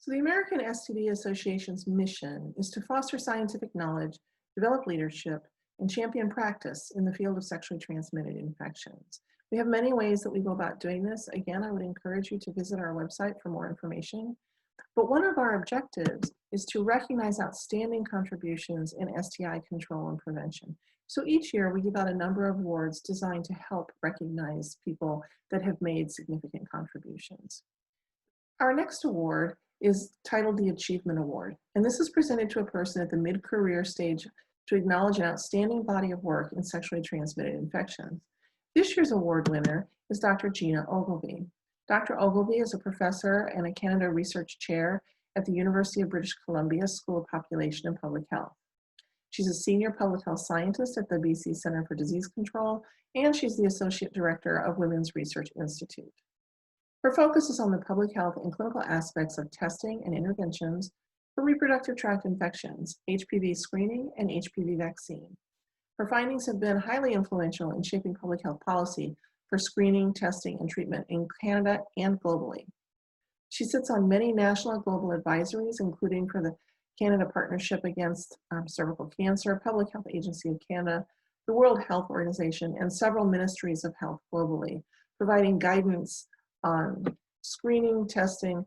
So, the American STD Association's mission is to foster scientific knowledge, develop leadership, and champion practice in the field of sexually transmitted infections. We have many ways that we go about doing this. Again, I would encourage you to visit our website for more information. But one of our objectives is to recognize outstanding contributions in STI control and prevention. So each year we give out a number of awards designed to help recognize people that have made significant contributions. Our next award is titled the Achievement Award, and this is presented to a person at the mid-career stage to acknowledge an outstanding body of work in sexually transmitted infections. This year's award winner is Dr. Gina Ogilvie. Dr. Ogilvie is a professor and a Canada Research Chair at the University of British Columbia School of Population and Public Health. She's a senior public health scientist at the BC Centre for Disease Control, and she's the Associate Director of Women's Research Institute. Her focus is on the public health and clinical aspects of testing and interventions for reproductive tract infections, HPV screening, and HPV vaccine. Her findings have been highly influential in shaping public health policy for screening, testing, and treatment in Canada and globally. She sits on many national and global advisories, including for the Canada Partnership Against Cervical Cancer, Public Health Agency of Canada, the World Health Organization, and several ministries of health globally, providing guidance on screening, testing,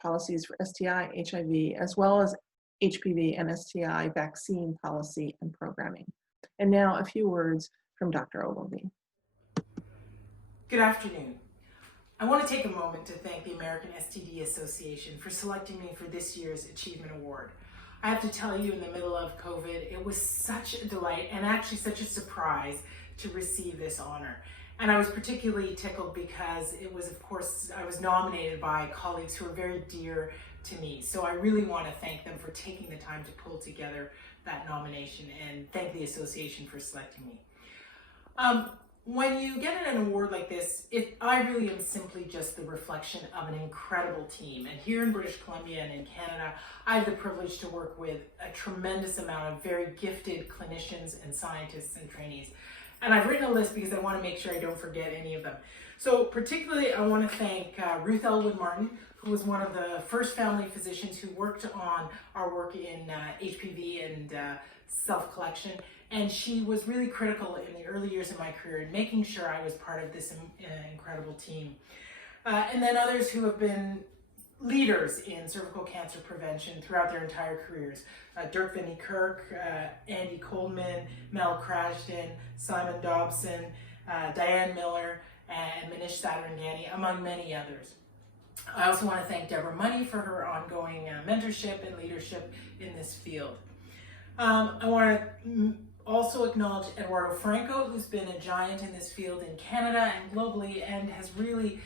policies for STI, HIV, as well as HPV and STI vaccine policy and programming. And now a few words from Dr. Ogilvie. Good afternoon. I want to take a moment to thank the American STD Association for selecting me for this year's Achievement Award. I have to tell you, in the middle of COVID, it was such a delight and actually such a surprise to receive this honor. And I was particularly tickled because it was, of course, I was nominated by colleagues who are very dear to me. So I really want to thank them for taking the time to pull together that nomination and thank the association for selecting me. When you get an award like this, I really am simply just the reflection of an incredible team. And here in British Columbia and in Canada, I have the privilege to work with a tremendous amount of very gifted clinicians and scientists and trainees. And I've written a list because I want to make sure I don't forget any of them. So particularly, I want to thank Ruth Elwood Martin, who was one of the first family physicians who worked on our work in HPV and self-collection. And she was really critical in the early years of my career in making sure I was part of this incredible team. And then others who have been leaders in cervical cancer prevention throughout their entire careers. Dirk Vinnie Kirk, Andy Coleman, Mel Crashton, Simon Dobson, Diane Miller, and Manish Satarangani, among many others. I also want to thank Deborah Money for her ongoing mentorship and leadership in this field. I want to also acknowledge Eduardo Franco, who's been a giant in this field in Canada and globally, and has really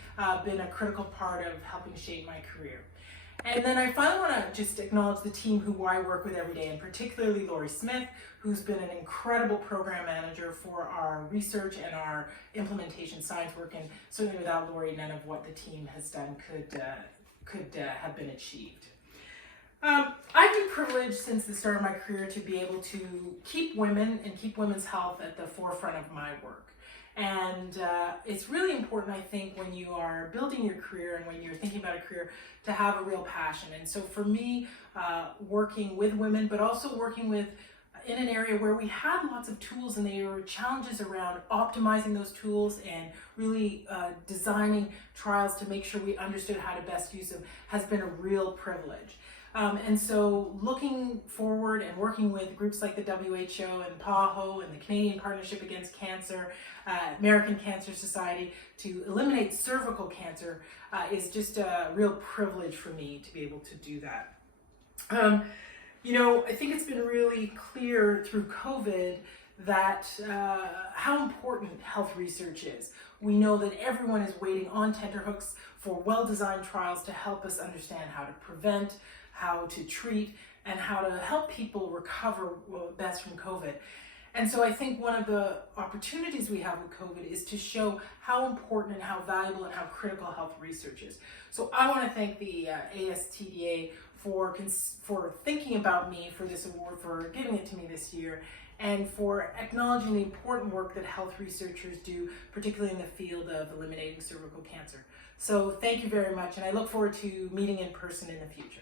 been a critical part of helping shape my career. And then I finally want to just acknowledge the team who I work with every day, and particularly Laurie Smith, who's been an incredible program manager for our research and our implementation science work. And certainly without Laurie, none of what the team has done could have been achieved. I've been privileged since the start of my career to be able to keep women and keep women's health at the forefront of my work. And it's really important, I think, when you are building your career and when you're thinking about a career, to have a real passion. And so for me, working with women, but also working with in an area where we had lots of tools and there were challenges around optimizing those tools and really designing trials to make sure we understood how to best use them has been a real privilege. And so looking forward and working with groups like the WHO and PAHO and the Canadian Partnership Against Cancer, American Cancer Society to eliminate cervical cancer is just a real privilege for me to be able to do that. You know, I think it's been really clear through COVID that how important health research is. We know that everyone is waiting on tenterhooks for well-designed trials to help us understand how to prevent, how to treat, and how to help people recover best from COVID. And so I think one of the opportunities we have with COVID is to show how important and how valuable and how critical health research is. So I want to thank the ASTDA for thinking about me for this award, for giving it to me this year, and for acknowledging the important work that health researchers do, particularly in the field of eliminating cervical cancer. So thank you very much, and I look forward to meeting in person in the future.